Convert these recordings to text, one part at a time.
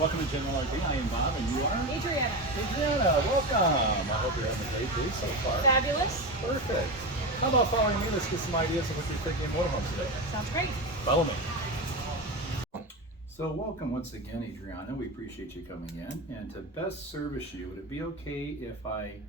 Welcome to General RV. I am Bob, and you are? Adriana. Adriana, welcome. I hope you're having a great day so far. Fabulous. Perfect. How about following me? Let's get some ideas of what you're thinking in motorhomes today. Sounds great. Follow me. So welcome once again, Adriana. We appreciate you coming in. And to best service you, would it be okay if I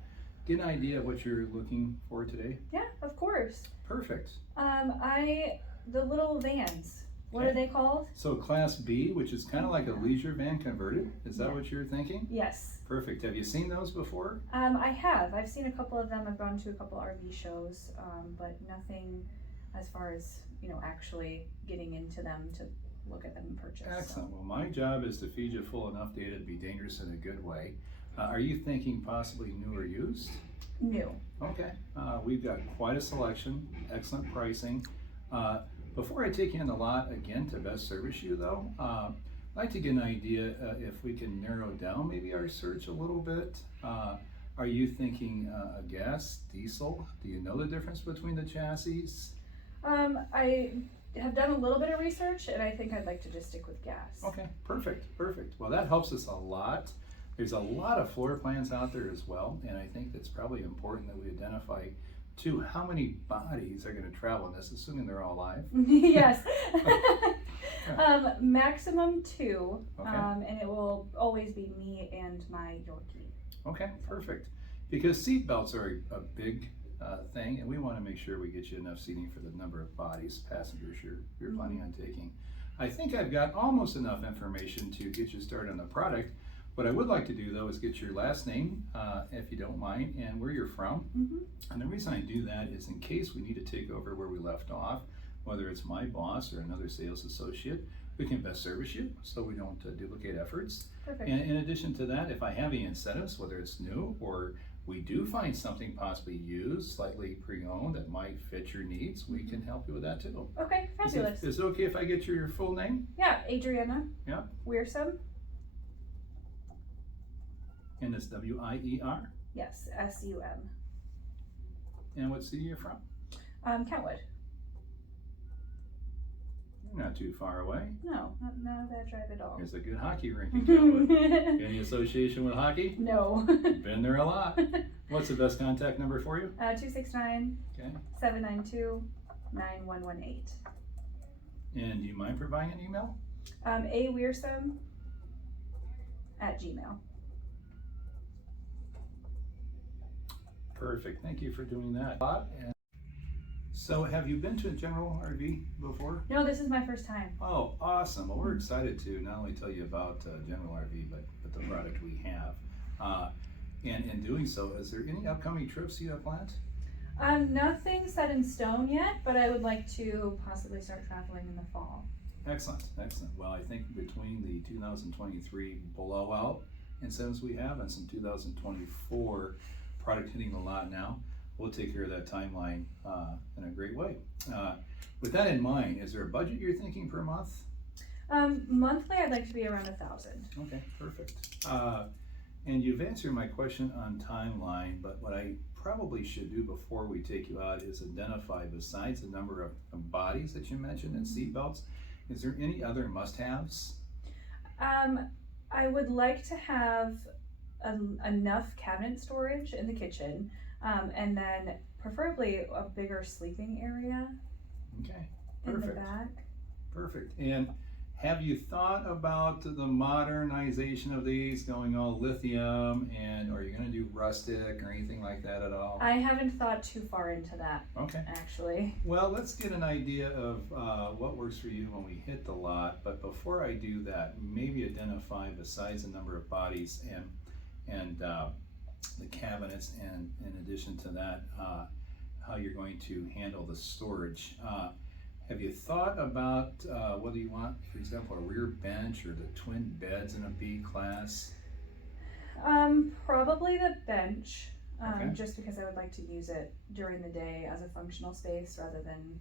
get an idea of what you're looking for today? Yeah, of course. Perfect. The little vans. What Okay. are they called? So Class B, which is kind of like a leisure van converted. Is that what you're thinking? Yes. Perfect. Have you seen those before? I have. I've seen a couple of them. I've gone to a couple RV shows, but nothing as far as, actually getting into them to look at them and purchase. Excellent. Well, my job is to feed you full enough data to be dangerous in a good way. Are you thinking possibly new or used? New. Okay. We've got quite a selection, excellent pricing. Before I take you on the lot again to best service you though, I'd like to get an idea if we can narrow down maybe our search a little bit. Are you thinking a gas, diesel? Do you know the difference between the chassis? I have done a little bit of research, and I think I'd like to just stick with gas. Okay, perfect. Well, that helps us a lot. There's a lot of floor plans out there as well, and I think that's probably important that we identify too how many bodies are going to travel in this, assuming they're all alive. Yes. Maximum 2, Okay. and it will always be me and my Yorkie. Okay, perfect. Because seat belts are a big thing, and we want to make sure we get you enough seating for the number of bodies, passengers you're planning on taking. I think I've got almost enough information to get you started on the product. What I would like to do though is get your last name, if you don't mind, and where you're from. And the reason I do that is in case we need to take over where we left off, whether it's my boss or another sales associate, we can best service you so we don't duplicate efforts. Perfect. And in addition to that, if I have any incentives, whether it's new or we do find something possibly used, slightly pre-owned that might fit your needs, we can help you with that too. Okay, fabulous. Is it okay if I get your full name? Yeah, Adriana. Yeah. Wearsome. And it's W-I-E-R? Yes, S-U-M. And what city you're from? Kentwood. You're not too far away. No, not a bad drive at all. There's a good hockey rink in Kentwood. Any association with hockey? No. Been there a lot. What's the best contact number for you? 269 Okay. 792 9118. And do you mind providing an email? Awearsome @gmail. Perfect. Thank you for doing that. So have you been to a General RV before? No, this is my first time. Oh, awesome. Well, we're excited to not only tell you about General RV, but the product we have. And in doing so, is there any upcoming trips you have planned? Nothing set in stone yet, but I would like to possibly start traveling in the fall. Excellent. Well, I think between the 2023 blowout incentives we have and some 2024 product hitting the lot now, we'll take care of that timeline in a great way. With that in mind, is there a budget you're thinking per month? Monthly, I'd like to be around 1,000. Okay, perfect. And you've answered my question on timeline, but what I probably should do before we take you out is identify, besides the number of bodies that you mentioned and seat belts, is there any other must-haves? I would like to have enough cabinet storage in the kitchen, and then preferably a bigger sleeping area. Okay, in perfect. the back. Perfect. And have you thought about the modernization of these, going all lithium, and are you going to do rustic or anything like that at all? I haven't thought too far into that. Okay. Actually. Well, let's get an idea of what works for you when we hit the lot. But before I do that, maybe identify, besides the number of bodies and the cabinets, and in addition to that, how you're going to handle the storage. Have you thought about whether you want, for example, a rear bench or the twin beds in a B class? Probably the bench, Okay. just because I would like to use it during the day as a functional space rather than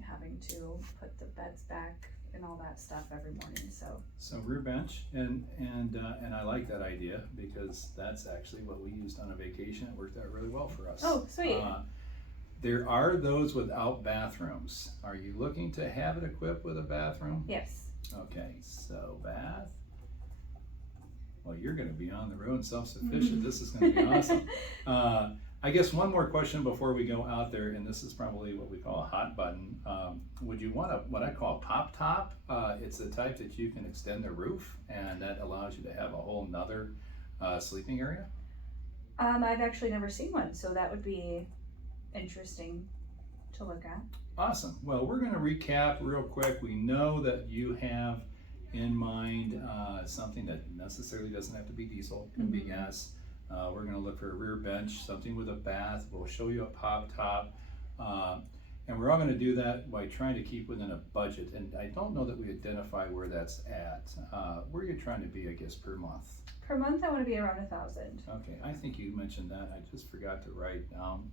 having to put the beds back and all that stuff every morning. So rear bench, and I like that idea because that's actually what we used on a vacation. It worked out really well for us. Oh, sweet. There are those without bathrooms. Are you looking to have it equipped with a bathroom? Yes. Okay, so bath, well, you're going to be on the road self-sufficient. This is going to be awesome. I guess one more question before we go out there, and this is probably what we call a hot button. Would you want what I call pop top? It's the type that you can extend the roof, and that allows you to have a whole nother sleeping area. I've actually never seen one, so that would be interesting to look at. Awesome. Well, we're going to recap real quick. We know that you have in mind something that necessarily doesn't have to be diesel, can be gas. We're going to look for a rear bench, something with a bath. We'll show you a pop top. And we're all going to do that by trying to keep within a budget. And I don't know that we identify where that's at. Where are you trying to be, I guess, per month? Per month, I want to be around 1,000. Okay, I think you mentioned that. I just forgot to write down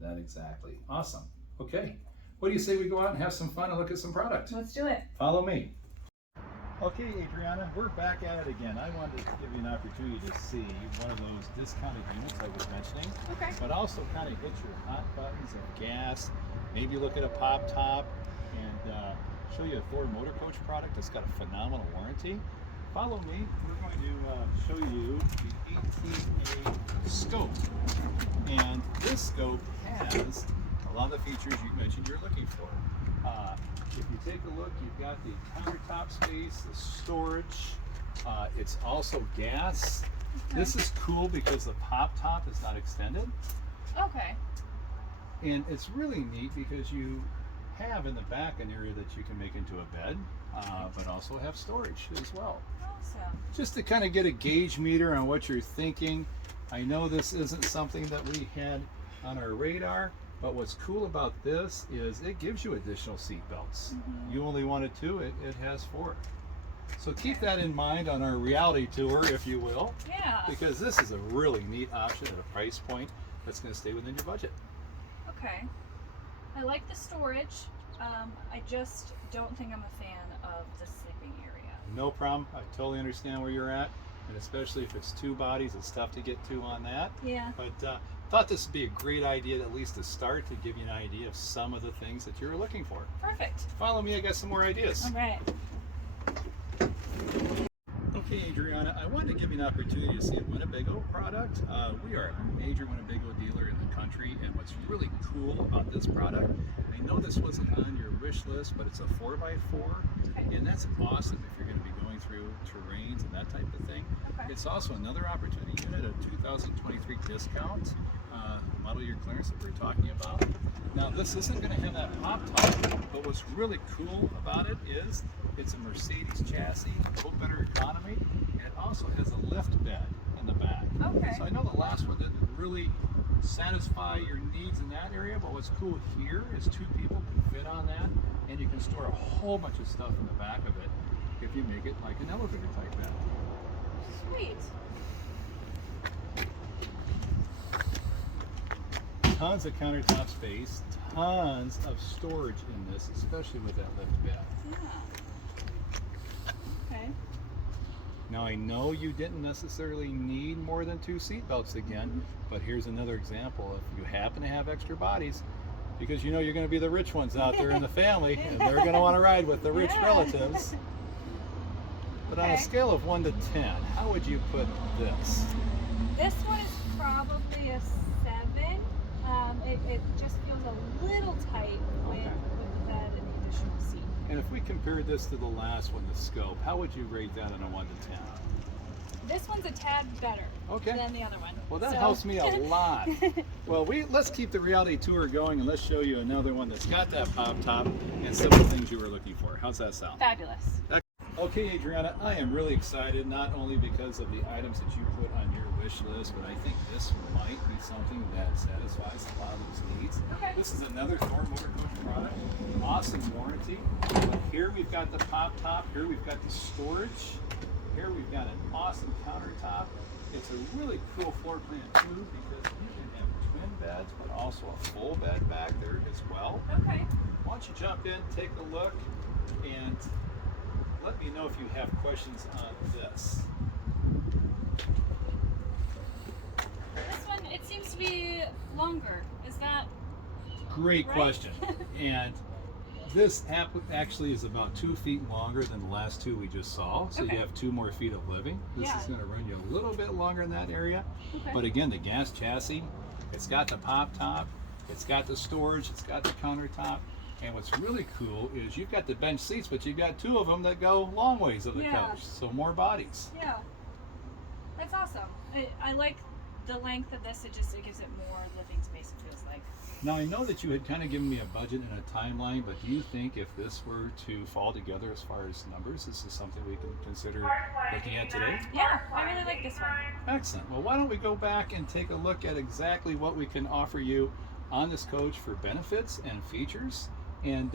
that exactly. Awesome. Okay, what do you say we go out and have some fun and look at some product? Let's do it. Follow me. Okay, Adriana, we're back at it again. I wanted to give you an opportunity to see one of those discounted units I was mentioning, Okay. but also kind of hit your hot buttons of gas, maybe look at a pop top, and show you a Ford Motor Coach product that's got a phenomenal warranty. Follow me. We're going to show you the 18A scope. And this scope has a lot of the features you mentioned you're looking for. If you take a look, you've got the countertop space, the storage. It's also gas. Okay. This is cool because the pop top is not extended. Okay. And it's really neat because you have in the back an area that you can make into a bed, but also have storage as well. Awesome. Just to kind of get a gauge meter on what you're thinking. I know this isn't something that we had on our radar, but what's cool about this is it gives you additional seat belts. You only wanted 2, it has 4. So keep that in mind on our reality tour, if you will, Yeah. because this is a really neat option at a price point that's going to stay within your budget. Okay. I like the storage. I just don't think I'm a fan of the sleeping area. No problem. I totally understand where you're at, and especially if it's 2 bodies, it's tough to get 2 on that. Yeah. But thought this would be a great idea, at least to start, to give you an idea of some of the things that you're looking for. Perfect. Follow me, I got some more ideas. All right. Okay, Adriana, I wanted to give you an opportunity to see a Winnebago product. We are a major Winnebago dealer in the country, and what's really cool about this product, I know this wasn't on your wish list, but it's a 4x4, Okay. and that's awesome if you're going to be going through terrains and that type of thing. Okay. It's also another opportunity unit, a 2023 discount, model year clearance that we're talking about. Now, this isn't going to have that pop top, but what's really cool about it is it's a Mercedes chassis, a little better economy, and it also has a lift bed in the back. Okay. So I know the last one didn't really satisfy your needs in that area, but what's cool here is 2 people can fit on that, and you can store a whole bunch of stuff in the back of it if you make it like an elevator type bed. Sweet. Tons of countertop space, tons of storage in this, especially with that lift bed. Yeah. Okay. Now I know you didn't necessarily need more than 2 seat belts again, but here's another example. If you happen to have extra bodies, because you know you're going to be the rich ones out there in the family, and they're going to want to ride with the rich Yeah. relatives. But on a Okay. scale of 1 to 10, how would you put this? This one is probably a 7. It just feels a little tight with the bed and the additional seat. And if we compared this to the last one, the Scope, how would you rate that on a 1 to 10? This one's a tad better Okay. than the other one. Well, that So- helps me a lot. Well, let's keep the reality tour going, and let's show you another one that's got that pop top and some of the things you were looking for. How's that sound? Fabulous. Okay, Adriana, I am really excited, not only because of the items that you put on your wish list, but I think this might be something that satisfies a lot of those needs. Okay. This is another Ford Motor Coach product. Awesome warranty. But here we've got the pop top. Here we've got the storage. Here we've got an awesome countertop. It's a really cool floor plan too, because you can have twin beds, but also a full bed back there as well. Okay. Why don't you jump in, take a look, and let me know if you have questions on this. This one, it seems to be longer. Is that Great right? question. And This app actually is about 2 feet longer than the last two we just saw, so Okay. you have 2 more feet of living. This Yeah. is going to run you a little bit longer in that area, Okay. but again, the gas chassis, it's got the pop top, it's got the storage, it's got the countertop, and what's really cool is you've got the bench seats, but you've got 2 of them that go long ways of the Yeah. coach, so more bodies. Yeah. That's awesome. I like the length of this. It gives it more living space, it feels like. Now I know that you had kind of given me a budget and a timeline, but do you think if this were to fall together as far as numbers, this is something we can consider looking at today? Yeah, I really like this one. Excellent. Well, why don't we go back and take a look at exactly what we can offer you on this coach for benefits and features. And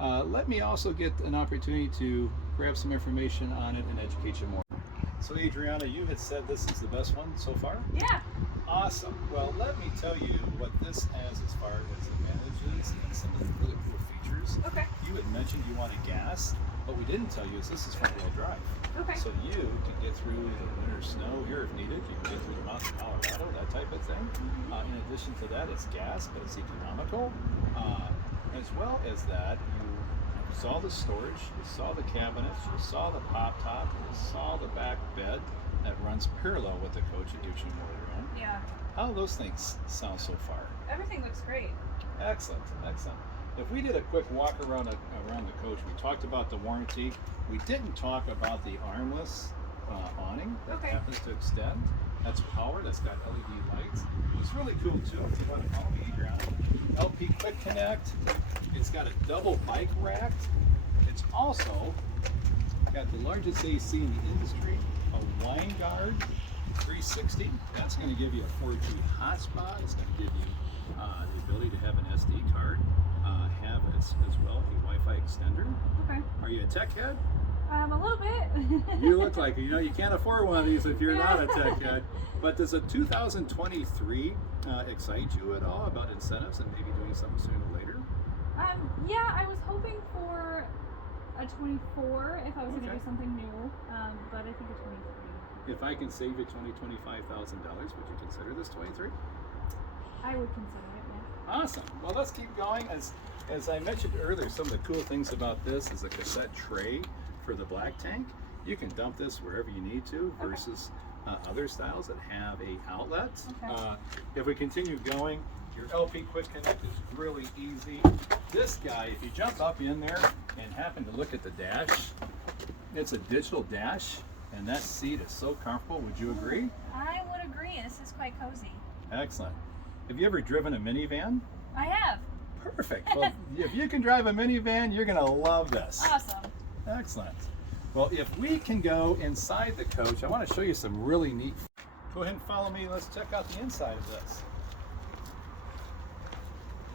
let me also get an opportunity to grab some information on it and educate you more. So Adriana, you had said this is the best one so far? Yeah. Awesome. Well, let me tell you what this has as far as advantages and some of the really cool features. Okay. You had mentioned you wanted gas. What we didn't tell you is this is front-wheel drive. Okay. So you can get through the winter snow here if needed. You can get through the mountains of Colorado, that type of thing. In addition to that, it's gas, but it's economical. As well as that, you saw the storage, you saw the cabinets, you saw the pop top, you saw the back bed that runs parallel with the coach. It gives you more room. Yeah. How do those things sound so far? Everything looks great. Excellent, excellent. If we did a quick walk around the coach, we talked about the warranty. We didn't talk about the armless awning that Okay. happens to extend. That's powered. That's got LED lights. It's really cool too. If you want to follow me, Adriana. LP Quick Connect. It's got a double bike rack. It's also got the largest AC in the industry, a line guard 360. That's going to give you a 4G hotspot. It's going to give you the ability to have an SD card. Have as well a Wi-Fi extender. Okay. Are you a tech head? A little bit. You look like it. You know, you can't afford one of these if you're Yeah. not a tech head. But does a 2023 excite you at all about incentives and maybe doing something sooner or later? Yeah, I was hoping for a 24 if I was going to Okay. do something new, but I think a 23. If I can save you $25,000, would you consider this 23? I would consider it, yeah. Awesome. Well, let's keep going. As I mentioned earlier, some of the cool things about this is a cassette tray for the black tank. You can dump this wherever you need to versus other styles that have a outlet. Okay. If we continue going, your LP Quick Connect is really easy. This guy, if you jump up in there and happen to look at the dash, it's a digital dash, and that seat is so comfortable. Would you agree? I would agree. This is quite cozy. Excellent. Have you ever driven a minivan? I have. Perfect. Well, if you can drive a minivan, you're going to love this. Awesome. Excellent. Well, if we can go inside the coach, I want to show you some really neat. Go ahead and follow me. Let's check out the inside of this.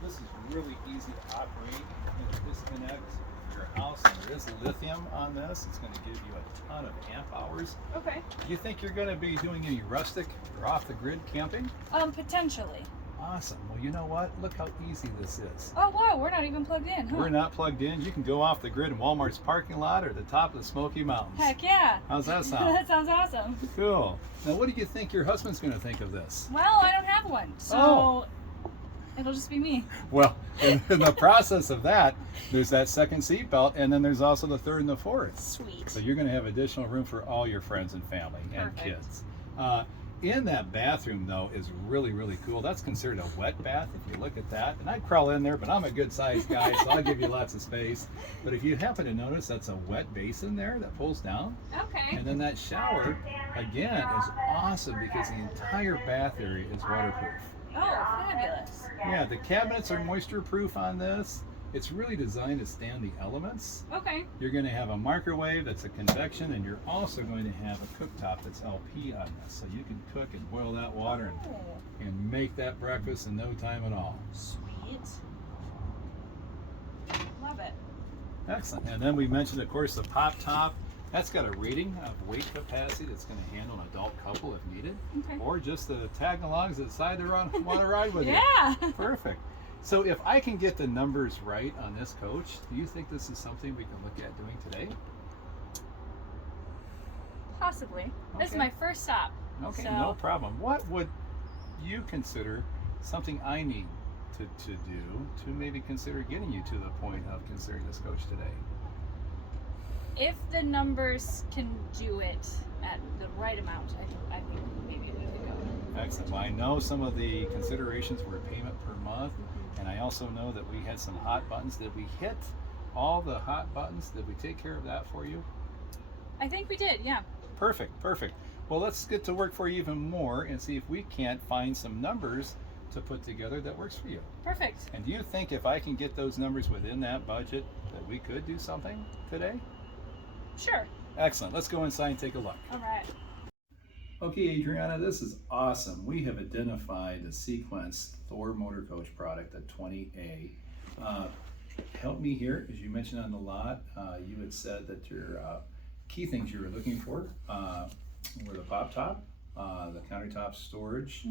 This is really easy to operate. You can disconnect your house. There is lithium on this. It's going to give you a ton of amp hours. Okay. Do you think you're going to be doing any rustic or off-the-grid camping? Potentially. Awesome. Well, you know what? Look how easy this is. Oh, wow, we're not even plugged in, huh? We're not plugged in. You can go off the grid in Walmart's parking lot or the top of the Smoky Mountains. Heck yeah. How's that sound? That sounds awesome. Cool. Now, what do you think your husband's going to think of this? Well, I don't have one, so it'll just be me. Well, in the process of that, there's that second seat belt, and then there's also the third and the fourth. Sweet. So you're going to have additional room for all your friends and family and Perfect. kids. In that bathroom, though, is really, really cool. That's considered a wet bath, if you look at that. And I'd crawl in there, but I'm a good-sized guy, so I'll give you lots of space. But if you happen to notice, that's a wet basin there that pulls down. Okay. And then that shower, again, is awesome because the entire bath area is waterproof. Oh, fabulous. Yeah, the cabinets are moisture-proof on this. It's really designed to stand the elements. Okay. You're going to have a microwave that's a convection, and you're also going to have a cooktop that's LP on this. So you can cook and boil that water and make that breakfast in no time at all. Sweet. Love it. Excellent. And then we mentioned, of course, the pop top. That's got a rating of weight capacity that's going to handle an adult couple if needed, Okay. or just the tag-alongs that decide to want to ride with Yeah. you. Perfect. So if I can get the numbers right on this coach, do you think this is something we can look at doing today? Possibly. This is Okay. my first stop. Okay, So- no problem. What would you consider something I need to do to maybe consider getting you to the point of considering this coach today? If the numbers can do it at the right amount, I think maybe we could go. Excellent. Well, I know some of the considerations were payment per month, and I also know that we had some hot buttons. Did we hit all the hot buttons? Did we take care of that for you? I think we did, yeah. Perfect, perfect. Well, let's get to work for you even more and see if we can't find some numbers to put together that works for you. Perfect. And do you think if I can get those numbers within that budget that we could do something today? Sure. Excellent. Let's go inside and take a look. All right. Okay, Adriana, this is awesome. We have identified the Sequence Thor Motor Coach product, the 20A. Help me here, as you mentioned on the lot, you had said that your key things you were looking for were the pop top, the countertop storage,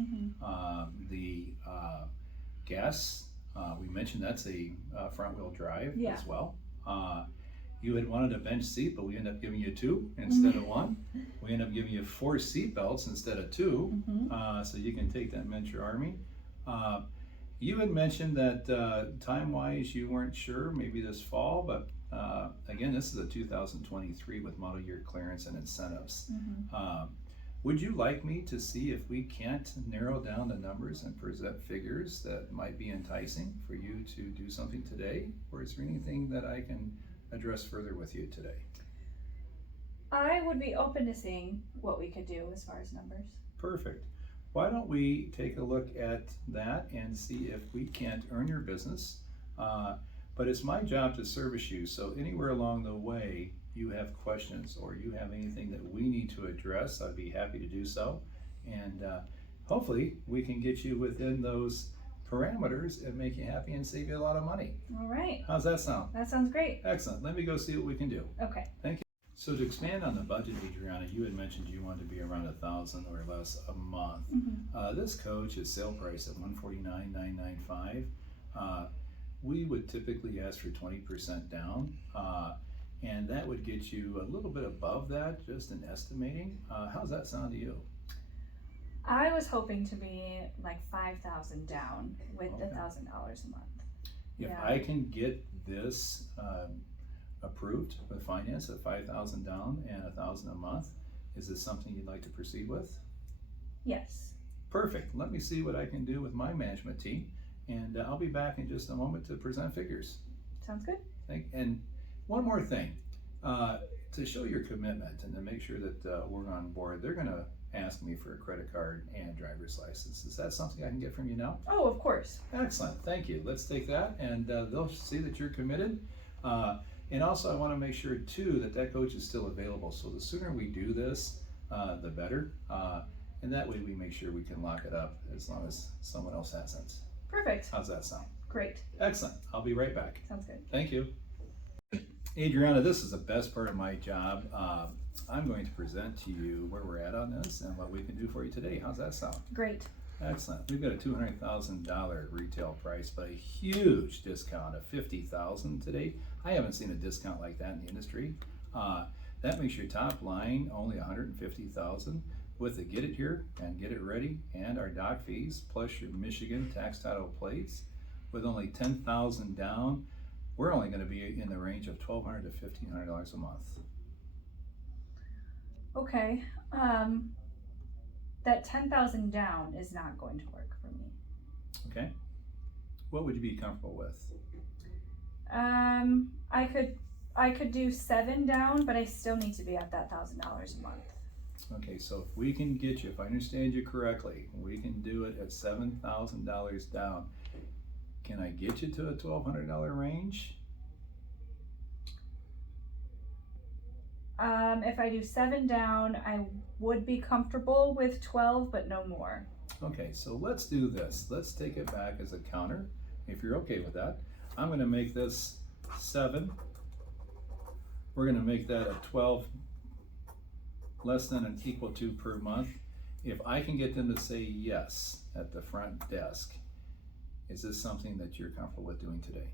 the gas. We mentioned that's a front wheel drive as well. You had wanted a bench seat, but we ended up giving you 2 instead of 1. We ended up giving you 4 seat belts instead of 2, so you can take that and mentor Army. You had mentioned that time-wise you weren't sure, maybe this fall, but again, this is a 2023 with model year clearance and incentives. Would you like me to see if we can't narrow down the numbers and present figures that might be enticing for you to do something today? Or is there anything that I can address further with you today? I would be open to seeing what we could do as far as numbers. Perfect. Why don't we take a look at that and see if we can't earn your business? But it's my job to service you, so anywhere along the way you have questions or you have anything that we need to address, I'd be happy to do so. And hopefully we can get you within those parameters and make you happy and save you a lot of money. All right. How's that sound? That sounds great. Excellent. Let me go see what we can do. Okay. Thank you. So to expand on the budget, Adriana, you had mentioned you wanted to be around $1,000 or less a month. This coach is sale price at $149,995. We would typically ask for 20% down, and that would get you a little bit above that, just in estimating. How's that sound to you? I was hoping to be like 5,000 down with Okay. $1,000 a month. If Yeah. I can get this approved with finance at 5,000 down and 1,000 a month, is this something you'd like to proceed with? Yes. Perfect. Let me see what I can do with my management team, and I'll be back in just a moment to present figures. Sounds good. And one more thing, to show your commitment and to make sure that we're on board, they're going to ask me for a credit card and driver's license. Is that something I can get from you now? Oh, of course. Excellent. Thank you. Let's take that, and they'll see that you're committed. And also, I want to make sure too that that coach is still available. So the sooner we do this, the better. And that way we make sure we can lock it up as long as someone else hasn't. Perfect. How's that sound? Great. Excellent. I'll be right back. Sounds good. Thank you. Adriana, this is the best part of my job. I'm going to present to you where we're at on this and what we can do for you today. How's that sound? Great. Excellent. We've got a $200,000 retail price, but a huge discount of $50,000 today. I haven't seen a discount like that in the industry. That makes your top line only $150,000 with the get it here and get it ready and our doc fees plus your Michigan tax title plates. With only $10,000 down, we're only going to be in the range of $1,200 to $1,500 a month. Okay. That 10,000 down is not going to work for me. Okay. What would you be comfortable with? I could do 7 down, but I still need to be at that $1,000 a month. Okay, so if we can get you, if I understand you correctly, we can do it at $7,000 down. Can I get you to a $1,200 range? If I do 7 down, I would be comfortable with 12, but no more. Okay, so let's do this. Let's take it back as a counter. If you're okay with that, I'm going to make this 7. We're going to make that a 12 less than and equal to per month. If I can get them to say yes at the front desk, is this something that you're comfortable with doing today?